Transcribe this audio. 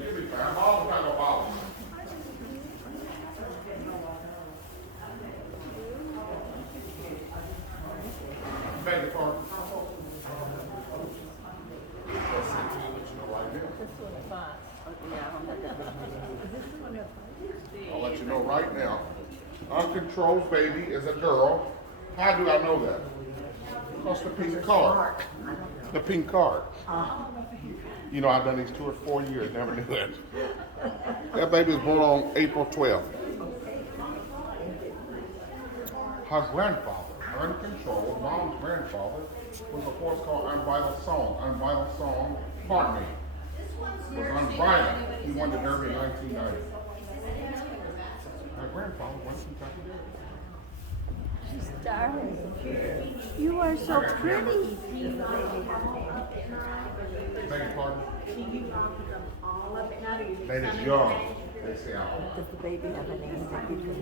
I'm all trying to follow. Beg your pardon. Let's see, let you know right now. I'll let you know right now. Uncontrolled baby is a girl. How do I know that? Because the pink card. The pink card. You know, I've done these 2 or 4 years, never knew that. That baby was born on April 12th. Her grandfather, uncontrolled, mom's grandfather, was a horse called Unbridled Song. Unbridled Song, pardon me, was unbridled. He won the Derby in 1990. My grandfather won Kentucky Derby. Darling, you are so pretty. Beg your pardon? They is young. They say, Does the baby have a name that you can